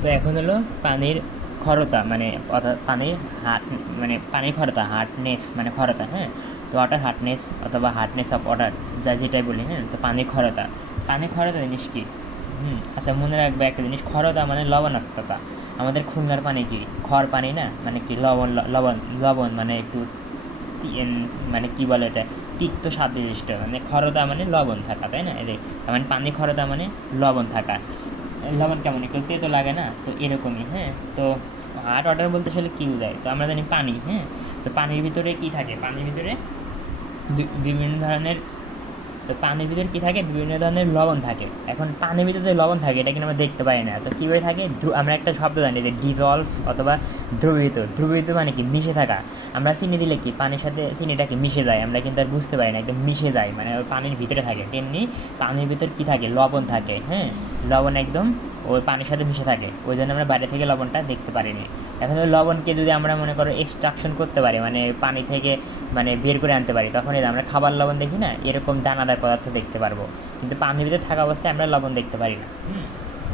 তো এখন হলো পানির খরতা, মানে অর্থাৎ পানির হার্ড, মানে পানির খরতা, হার্ডনেস মানে খরতা, হ্যাঁ। তো ওয়াটার হার্ডনেস অথবা হার্ডনেস অফ ওয়াটার, যা যেটাই বলি, হ্যাঁ। তো পানির খরতা, পানির খরতা জিনিস কি? আচ্ছা, মনে রাখবে একটা জিনিস, খরতা মানে লবণাক্ততা। আমাদের খুলনার পানি কি খর পানি না, মানে কি লবণ, লবণ লবণ মানে একটু মানে কি বলে এটা, তিক্ত স্বাদ বিশিষ্ট, মানে খরতা মানে লবণ থাকা, তাই না? এর তার মানে পানি খরতা মানে লবণ থাকা। লবণ কেমন একটু তেতো লাগে না, তো এরকমই, হ্যাঁ। তো হার্ড ওয়াটার বলতে আসলে কী বোঝায়? তো আমরা জানি পানি, হ্যাঁ। তো পানির ভিতরে কি থাকে? পানির ভিতরে বিভিন্ন ধরনের, তো পানির ভিতরে কী থাকে? বিভিন্ন ধরনের লবণ থাকে। এখন পানির ভিতরে যে লবণ থাকে এটা কিন্তু আমরা দেখতে পারি না, তো কীভাবে থাকে? আমরা একটা শব্দ জানি যে ডিজলভ অথবা দ্রবীভূত। দ্রবীভূত মানে কি? মিশে থাকা। আমরা চিনি দিলে কি পানির সাথে চিনিটাকে মিশে যায়, আমরা কিন্তু আর বুঝতে পারি না, একদম মিশে যায়, মানে ওই পানির ভিতরে থাকে। তেমনি পানির ভিতর কী থাকে? লবণ থাকে, হ্যাঁ। লবণ একদম ওই পানির সাথে মিশে থাকে, ওই জন্য আমরা বাইরে থেকে লবণটা দেখতে পারিনি। এখন ওই লবণকে যদি আমরা মনে করো এক্সট্রাকশন করতে পারি, মানে পানি থেকে মানে বের করে আনতে পারি, তখন এই যে আমরা খাবার লবণ দেখি না, এরকম দানাদার পদার্থ দেখতে পারবো। কিন্তু পানির ভিতরে থাকা অবস্থায় আমরা লবণ দেখতে পারি না।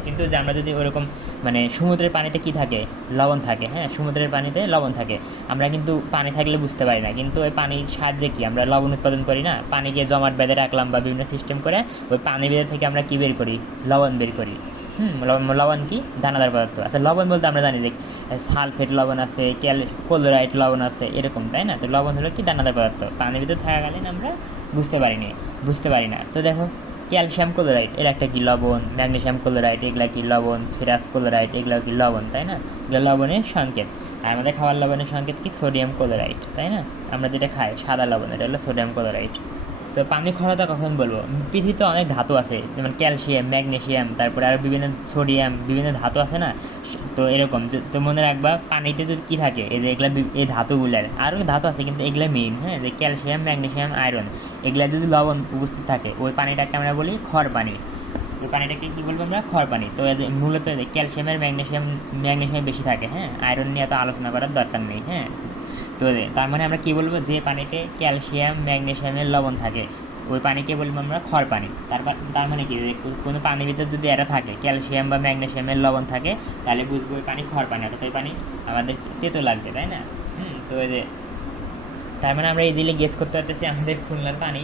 কিন্তু যে আমরা যদি ওরকম, মানে সমুদ্রের পানিতে কি থাকে? লবণ থাকে, হ্যাঁ। সমুদ্রের পানিতে লবণ থাকে। আমরা কিন্তু পানি থাকলে বুঝতে পারি না, কিন্তু ওই পানির সাহায্যে কি আমরা লবণ উৎপাদন করি না? পানিকে জমাট বেঁধে রাখলাম বা বিভিন্ন সিস্টেম করে ওই পানির ভিতর থেকে আমরা কী বের করি? লবণ বের করি। লবণ কি? দানাদার পদার্থ। আচ্ছা, লবণ বলতে আমরা জানি যে সালফেট লবণ আছে, ক্লোরাইড লবণ আছে, এরকম, তাই না? তো লবণ হলো কি? দানাদার পদার্থ। পানির ভিতরে থাকাকালীন আমরা বুঝতে পারি না। তো দেখো, ক্যালসিয়াম ক্লোরাইড এর একটা কি? লবণ। ম্যাগনেসিয়াম ক্লোরাইড এগুলা কি? লবণ। ফেরাস ক্লোরাইড এগুলো কি? লবণ, তাই না? এগুলো লবণের সংকেত। আর আমাদের খাবার লবণের সংকেত কি? সোডিয়াম ক্লোরাইড, তাই না? আমরা যেটা খাই সাদা লবণ, এটা হলো সোডিয়াম ক্লোরাইড। তো পানির ক্ষরতা কখন বলবো? পৃথিবীতে অনেক ধাতু আছে, যেমন ক্যালসিয়াম, ম্যাগনেসিয়াম, তারপরে আরও বিভিন্ন সোডিয়াম, বিভিন্ন ধাতু আছে না। তো এরকম তো মনে রাখবা, পানিতে যদি কী থাকে, এই যে এগুলা এই ধাতুগুলার আরও ধাতু আছে, কিন্তু এগুলা মেইন, হ্যাঁ। যে ক্যালসিয়াম, ম্যাগনেসিয়াম, আয়রন, এগুলা যদি লবণ উপস্থিত থাকে, ওই পানিটাকে আমরা বলি খর পানি। ওই পানিটাকে কী বলবো আমরা? খর পানি। তো এদের মূলত ক্যালসিয়ামের ম্যাগনেসিয়াম বেশি থাকে, হ্যাঁ। আয়রন নিয়ে এত আলোচনা করার দরকার নেই, হ্যাঁ। তো তার মানে আমরা কী বলবো? যে পানিতে ক্যালসিয়াম, ম্যাগনেসিয়ামের লবণ থাকে, ওই পানিকে বলবো আমরা খর পানি। তার মানে কি? কোনো পানির ভিতরে যদি এরা থাকে, ক্যালসিয়াম বা ম্যাগনেসিয়ামের লবণ থাকে, তাহলে বুঝবো ওই পানি খর পানি, অর্থাৎ ওই পানি আমাদের তেতো লাগবে, তাই না? তো এই যে, তার মানে আমরা ইজিলি গেস করতে পারতেছি আমাদের খুলনার পানি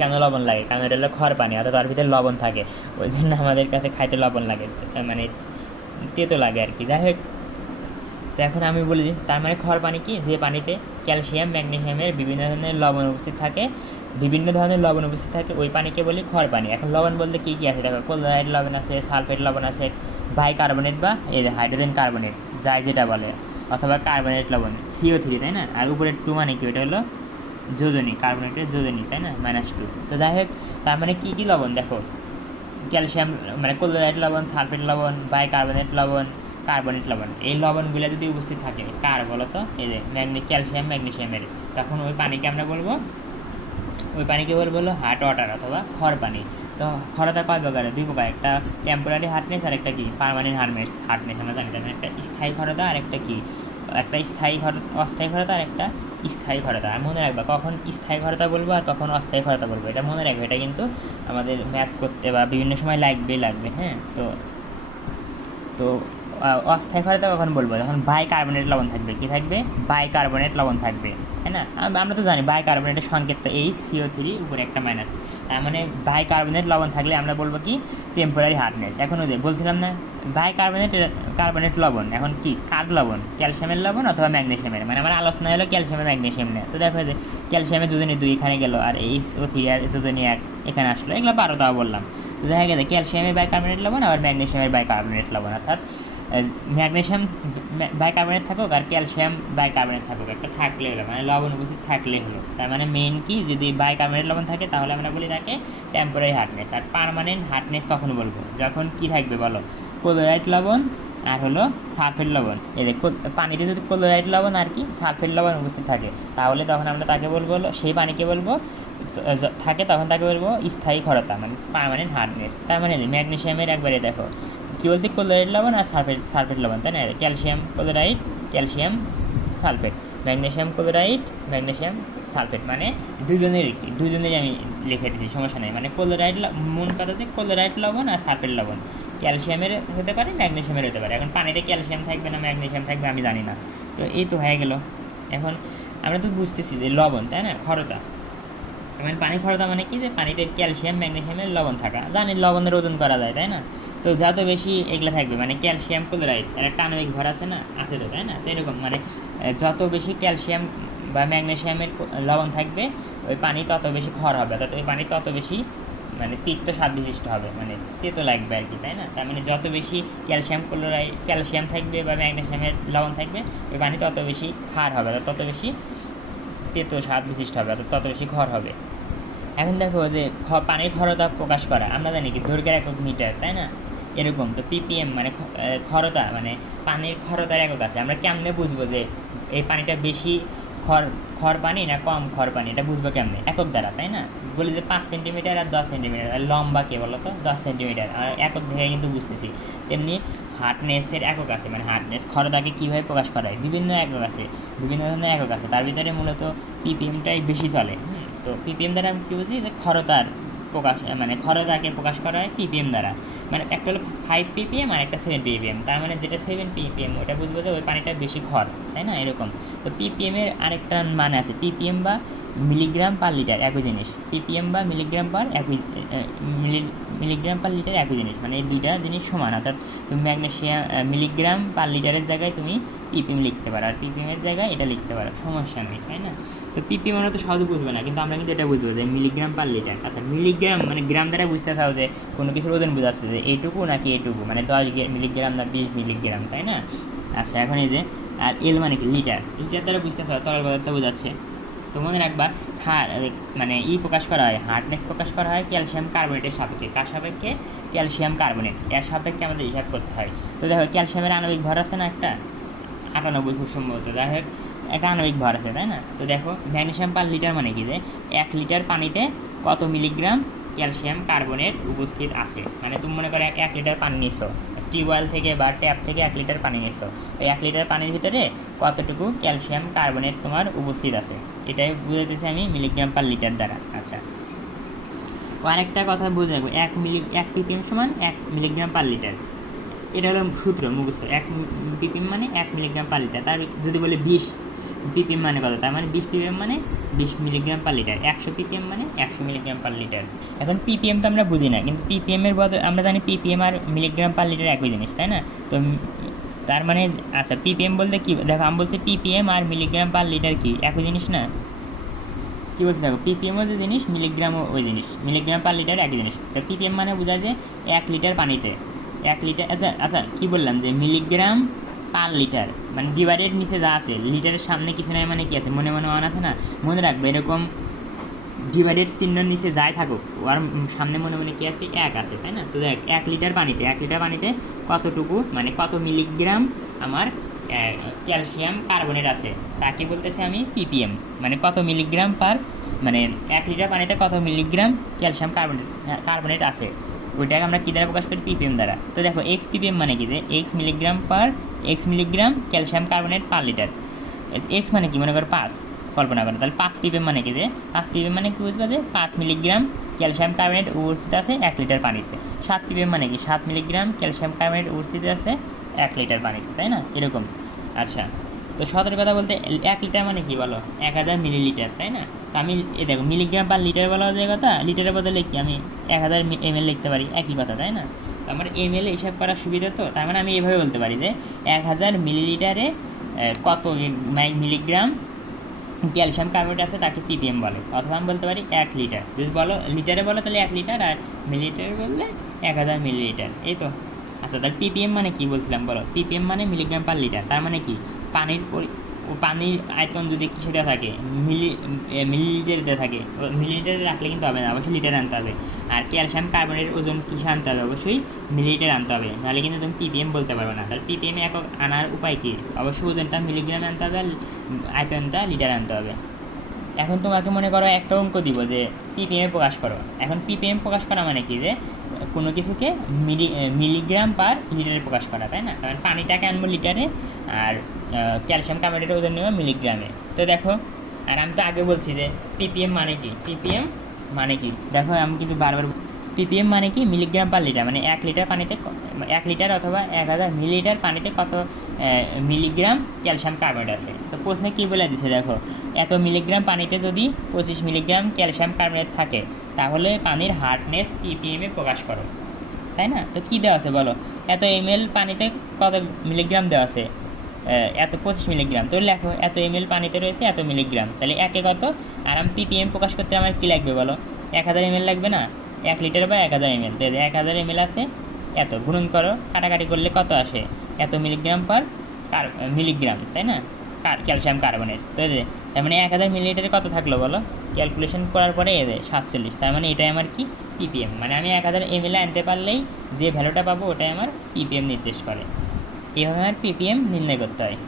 কেন লবণ লাগে, কারণ এটা হলো খর পানি, অর্থাৎ তার ভিতরে লবণ থাকে, ওই জন্য আমাদের কাছে খাইতে লবণ লাগে, মানে তেতো লাগে আর কি। যাই হোক, তো এখন আমি বলে দিই, তার মানে খর পানি কি? যে পানিতে ক্যালসিয়াম, ম্যাগনেসিয়ামের বিভিন্ন ধরনের লবণ উপস্থিত থাকে, ওই পানিকে বলি খর পানি। এখন লবণ বলতে কী কী আছে দেখো, ক্লোরাইড লবণ আছে, সালফেট লবণ আছে, বাইকার্বনেট বা এই যে হাইড্রোজেন কার্বনেট, যাই যেটা বলে, অথবা কার্বনেট লবণ CO3, তাই না? আর উপরে 2 মানে কি? ওটা হলো যোজনী, কার্বনেটের যোজনী, তাই না? -2। তো যাই হোক, তার মানে কী কী লবণ দেখো, ক্যালসিয়াম মানে ক্লোরাইড লবণ, সালফেট লবণ, বাইকার্বনেট লবণ, কার্বনেট লবণ, এই লবণগুলো যদি উপস্থিত থাকে কার বলো তো? এই যে ক্যালসিয়াম, ম্যাগনেসিয়ামের, তখন ওই পানিকে বলবো হলো হার্ড ওয়াটার অথবা খর পানি। তো খরতা কয় প্রকারের? 2 প্রকার, একটা টেম্পোরারি হার্ডনেস আর একটা কি? পার্মানেন্ট হার্ডনেস আমরা জানি, একটা স্থায়ী খরতা আর একটা কি? একটা অস্থায়ী খরতা আর একটা স্থায়ী খরতা। আর মনে রাখবা, কখন স্থায়ী খরতা বলবো আর কখন অস্থায়ী খরতা বলবো, এটা মনে রাখবে। এটা কিন্তু আমাদের ম্যাথ করতে বা বিভিন্ন সময় লাগবে, হ্যাঁ। তো অস্থায়ী খরতা কখন বলবো? যখন বাইকার্বনেট লবণ থাকবে। কি থাকবে? বাইকার্বনেট লবণ থাকবে, তাই না? আমরা তো জানি বাইকার্বনেটের সংকেত তো CO3 উপরে একটা মাইনাস। তার মানে বাইকার্বনেট লবণ থাকলে আমরা বলবো কি? Temporary hardness. এখন ওই যে বলছিলাম না, কার্বনেট লবণ এখন কি? কার লবণ? ক্যালসিয়ামের লবণ অথবা ম্যাগনেসিয়ামের, মানে আমার আলোচনা হলো ক্যালসিয়ামের ম্যাগনেসিয়াম নিয়ে। তো দেখো যে ক্যালসিয়ামের যোজনী 2 এখানে গেল, আর HO3 আর যোজনী 1 এখানে আসলো, এগুলো 12 তাও বললাম। তো দেখা গেছে ক্যালসিয়ামের বাইকার্বনেট লবণ আর ম্যাগনেসিয়ামের বাইকার্বনেট লবণ, অর্থাৎ ম্যাগনেসিয়াম বাইকার্বনেট থাকুক আর ক্যালসিয়াম বাইকার্বনেট থাকুক, একটা থাকলে হলো, মানে লবণ উপস্থিত থাকলে হলো। তার মানে মেইন কি? যদি বাইকার্বনেট লবণ থাকে তাহলে আমরা বলি তাকে টেম্পোরারি হার্ডনেস। আর পার্মানেন্ট হার্ডনেস কখন বলবো? যখন কি থাকবে বলো? ক্লোরাইড লবণ আর হলো সালফেট লবণ। এই যে পানিতে যদি ক্লোরাইড লবণ আর কি সালফেট লবণ উপস্থিত থাকে, তাহলে তখন আমরা তাকে বলবো হলো, সেই পানিকে বলবো থাকে, তখন তাকে বলবো স্থায়ী খরতা, মানে পার্মানেন্ট হার্ডনেস। তার মানে ম্যাগনেসিয়ামের একবারে দেখো কী বলছি? ক্লোরাইড লবণ আর সালফেট লবণ, তাই না? Calcium chloride, calcium sulphate, magnesium chloride, magnesium sulphate, মানে দুজনেরই আমি লিখে দিচ্ছি, সমস্যা নেই। মানে ক্লোরাইড, মূল কথাতে ক্লোরাইড লবণ আর সালফেট লবণ ক্যালসিয়ামের হতে পারে, ম্যাগনেসিয়ামের হতে পারে। এখন পানিতে ক্যালসিয়াম থাকবে না ম্যাগনেসিয়াম থাকবে আমি জানি না, তো এই তো হয়ে গেল। এখন আমরা তো বুঝতেছি যে লবণ, তাই না, ক্ষারতা। মানে পানি ক্ষারতা মানে কি, যে পানিতে ক্যালসিয়াম ম্যাগনেসিয়ামের লবণ থাকা, জানি লবণের ওজন করা যায়, তাই না। তো যত বেশি এগুলো থাকবে, মানে ক্যালসিয়াম ক্লোরাইড আর একটা আণবিক ভর আছে না, আছে তো, তাই না। তো এরকম মানে যত বেশি ক্যালসিয়াম বা ম্যাগনেসিয়ামের লবণ থাকবে ওই পানি তত বেশি ক্ষার হবে, অর্থাৎ ওই পানি তত বেশি মানে তিক্ত স্বাদ বিশিষ্ট হবে, মানে তেতো লাগবে আর কি, তাই না। তার মানে যত বেশি ক্যালসিয়াম থাকবে বা ম্যাগনেসিয়ামের লবণ থাকবে ওই পানি তত বেশি ক্ষার হবে, তত বেশি তেতো স্বাদ বিশিষ্ট হবে, অর্থাৎ তত বেশি ক্ষার হবে। এখন দেখো যে পানির ক্ষারতা প্রকাশ করা আমরা জানি কি দৈর্ঘ্যের একক মিটার, তাই না। এরকম তো পিপিএম মানে ক্ষারতা, মানে পানির ক্ষারতার একক আছে। আমরা কেমনে বুঝবো যে এই পানিটা বেশি খর পানি না কম খর পানি, এটা বুঝবো কেমনে, একক দ্বারা, তাই না। বলি যে 5 সেন্টিমিটার আর 10 সেন্টিমিটার, আর লম্বা কে বলো তো 10 সেন্টিমিটার, আর একক দেখে কিন্তু বুঝতেছি। তেমনি হার্ডনেসের একক আছে, মানে হার্ডনেস ক্ষারতাকে কীভাবে প্রকাশ করা হয়, বিভিন্ন একক আছে, বিভিন্ন ধরনের একক আছে, তার ভিতরে মূলত পিপিএমটাই বেশি চলে। তো পিপিএম দ্বারা আমি কী বুঝি, যে ক্ষারতার প্রকাশ, মানে ক্ষারতাকে প্রকাশ করা হয় পিপিএম দ্বারা। মানে একটা হলো 5 ppm আর একটা 7 ppm, তার মানে যেটা 7 ppm ওটা বুঝবো যে ওই পানিটা বেশি ক্ষার, তাই না, এরকম। তো পিপিএমের আরেকটা মানে আছে, পিপিএম বা মিলিগ্রাম পার লিটার একই জিনিস, পিপিএম বা milligram per milligram per litre একই জিনিস, মানে এই দুইটা জিনিস সমান। অর্থাৎ তুমি ম্যাগনেসিয়াম মিলিগ্রাম পার লিটারের জায়গায় তুমি পিপিএম লিখতে পারো, আর পিপিএমের জায়গায় এটা লিখতে পারো, সমস্যা নেই, তাই না। তো পিপিএম আমরা তো সহজে বুঝবে না, কিন্তু আমরা কিন্তু এটা বুঝবো যে মিলিগ্রাম পার লিটার। আচ্ছা, মিলিগ্রাম মানে গ্রাম দ্বারা বুঝতে চাও যে কোনো কিছুর ওজন বোঝাচ্ছে যে এইটুকু নাকি এইটুকু, মানে 10 মিলিগ্রাম না 20 মিলিগ্রাম, তাই না। আচ্ছা, এখন এই যে আর এল মানে কি লিটার, লিটার দ্বারা বুঝতে চাও তরল পদার্থ বোঝাচ্ছে। তো মনে রাখবা মানে প্রকাশ করা হয়, হার্ডনেস প্রকাশ করা হয় ক্যালসিয়াম কার্বনেটের সাপেক্ষে। কার সাপেক্ষে, ক্যালসিয়াম কার্বনেট, এর সাপেক্ষে আমাদের হিসাব করতে হয়। তো দেখো ক্যালসিয়ামের আণবিক ভর আছে না একটা 98 খুব সম্ভবত, যাই হোক একটা আণবিক ভর আছে, তাই না। তো দেখো ম্যাগনেসিয়াম পার লিটার মানে কি, যে 1 লিটার পানিতে কত মিলিগ্রাম ক্যালসিয়াম কার্বনেট উপস্থিত আছে। মানে তুমি মনে করো 1 লিটার পানি নিচ্ছো টিউবওয়েল থেকে বা ট্যাপ থেকে 1 লিটার পানি নিচ্ছো, এই 1 লিটার পানির ভিতরে কতটুকু ক্যালসিয়াম কার্বনেট তোমার উপস্থিত আছে, এটাই বুঝাতেছি আমি মিলিগ্রাম পার লিটার দ্বারা। আচ্ছা, আরেকটা কথা বুঝে রাখবো, 1 ppm সমান 1 মিলিগ্রাম পার লিটার, এটা হলো সূত্র মুখস্থ। 1 ppm মানে 1 মিলিগ্রাম পার লিটার। তার যদি বলে 20 ppm মানে কত, তার মানে 20 ppm মানে 20 মিলিগ্রাম পার লিটার। 100 ppm মানে 100 মিলিগ্রাম পার লিটার। এখন ppm তো আমরা বুঝি না, কিন্তু ppm এর বদলে আমরা জানি ppm আর মিলিগ্রাম পার লিটার একই জিনিস, তাই না। তো তার মানে আচ্ছা ppm বলতে কি, দেখো আমি বলছি ppm আর মিলিগ্রাম পার লিটার কি একই জিনিস না, কী বলছি দেখো, পিপিএমও যে জিনিস মিলিগ্রামও ওই জিনিস, মিলিগ্রাম পার লিটার একই জিনিস। তো পিপিএম মানে বোঝা যায় 1 লিটার পানিতে 1 লিটার, আচ্ছা আচ্ছা কী বললাম যে মিলিগ্রাম পার লিটার, মানে ডিভাইডেড নিচে যা আছে, লিটারের সামনে কিছু নয়, মানে কী আছে মনে মনে ওয়ান আছে না, মনে রাখবে এরকম ডিভাইডেড চিহ্নর নিচে যাই থাকুক ওর সামনে মনে মনে কী আছে, 1 আছে, তাই না। তো দেখ 1 লিটার পানিতে কতটুকু, মানে কত মিলিগ্রাম আমার ক্যালসিয়াম কার্বনেট আছে, তাকে বলতেছে আমি পিপিএম, মানে কত মিলিগ্রাম পার, মানে 1 লিটার পানিতে কত মিলিগ্রাম ক্যালসিয়াম কার্বনেট আছে, ওইটাকে আমরা কী দ্বারা প্রকাশ করি, পিপিএম দ্বারা। তো দেখো এক্স পিপিএম মানে কি, যে x milligram calcium carbonate per litre. X মানে কি, মনে করো 5, কল্পনা করো, তাহলে 5 ppm মানে কি, যে 5 ppm মানে কি বুঝবা, যে 5 মিলিগ্রাম ক্যালসিয়াম কার্বনেট উপস্থিত আছে 1 লিটার পানিতে। 7 ppm মানে কি, 7 মিলিগ্রাম ক্যালসিয়াম কার্বনেট উপস্থিত আছে 1 লিটার পানিতে, তাই না, এরকম। আচ্ছা, তো সতের কথা বলতে 1 লিটার মানে কি বলো, 1000 মিলিলিটার, তাই না। তো আমি দেখো মিলিগ্রাম পার লিটার বলা যায় কথা, লিটারের বদলে কি আমি 1000 ml লিখতে পারি, একই কথা, তাই না। তো আমার ml হিসাব করার সুবিধা, তো তার মানে আমি এভাবে বলতে পারি যে 1000 মিলিলিটারে কত মিলিগ্রাম ক্যালসিয়াম কার্বনেট আছে তাকে পিপিএম বলে। অথবা আমি বলতে পারি 1 লিটার, যদি বলো লিটারে বলো তাহলে 1 লিটার, আর মিলিলিটারে বললে 1000 মিলিলিটার, এই তো। আচ্ছা, তাহলে পিপিএম মানে কি বলছিলাম বলো, পিপিএম মানে মিলিগ্রাম পার লিটার। তার মানে কি পানির আয়তন যদি কিসে দেওয়া থাকে, মিলিলিটারে থাকে, মিলিলিটারে রাখলে কিন্তু হবে না, অবশ্যই লিটারে আনতে হবে। আর ক্যালসিয়াম কার্বনের ওজন কিসে আনতে হবে, অবশ্যই মিলিলিটারে আনতে হবে, নাহলে কিন্তু তুমি পিপিএম বলতে পারবে না। তাহলে পিপিএম একক আনার উপায় কী, অবশ্যই ওজনটা মিলিগ্রামে আনতে হবে, আর আয়তনটা লিটারে আনতে হবে। এখন তোমাকে মনে করো একটা অঙ্ক দিব যে পিপিএম প্রকাশ করো। এখন পিপিএম প্রকাশ করা মানে কি, যে কোনো কিছুকে মিলিগ্রাম পার লিটারে প্রকাশ করা, তাই না? কারণ পানিটাকে আনবো লিটারে, আর ক্যালসিয়াম কার্বনেটের ওজন নেবো মিলিগ্রামে। তো দেখো, আর আমি তো আগে বলছি যে পিপিএম মানে কি, পিপিএম মানে কি দেখো, আমি কিন্তু বারবার পিপিএম মানে কি মিলিগ্রাম পার লিটার, মানে 1 লিটার পানিতে 1 লিটার অথবা 1000 মিলিলিটার পানিতে কত মিলিগ্রাম ক্যালসিয়াম কার্বনেট আছে। তো প্রশ্নে কী বলে দিছে দেখো, এত মিলিগ্রাম পানিতে যদি 25 মিলিগ্রাম ক্যালসিয়াম কার্বনেট থাকে তাহলে পানির হার্ডনেস পিপিএমে প্রকাশ করো, তাই না? তো কী দেওয়া আছে বলো, এত এমএল পানিতে কত মিলিগ্রাম দেওয়া আছে, এত 25 মিলিগ্রাম। তো লেখো এত এমএল পানিতে রয়েছে এত মিলিগ্রাম, তাহলে একে কত, আর আমি পিপিএম প্রকাশ করতে আমার কী লাগবে বলো, 1000 এমএল লাগবে না, 1 লিটার বা 1000 এমএল, তো 1000 এমএল আছে এত, গুণন করো, কাটাকাটি করলে কত আসে, এত মিলিগ্রাম পার মিলিগ্রাম, তাই না, ক্যালসিয়াম কার্বনেট। তো তার মানে 1000 মিলিলিটারে কত থাকলো বলো, ক্যালকুলেশন করার পরে 47, তার মানে এটাই আমার কি পিপিএম, মানে আমি 1000 এমএল আনতে পারলেই যে ভ্যালুটা পাবো ওটাই আমার পিপিএম নির্দেশ করে। এভাবে আমার পিপিএম নির্ণয় করতে হয়।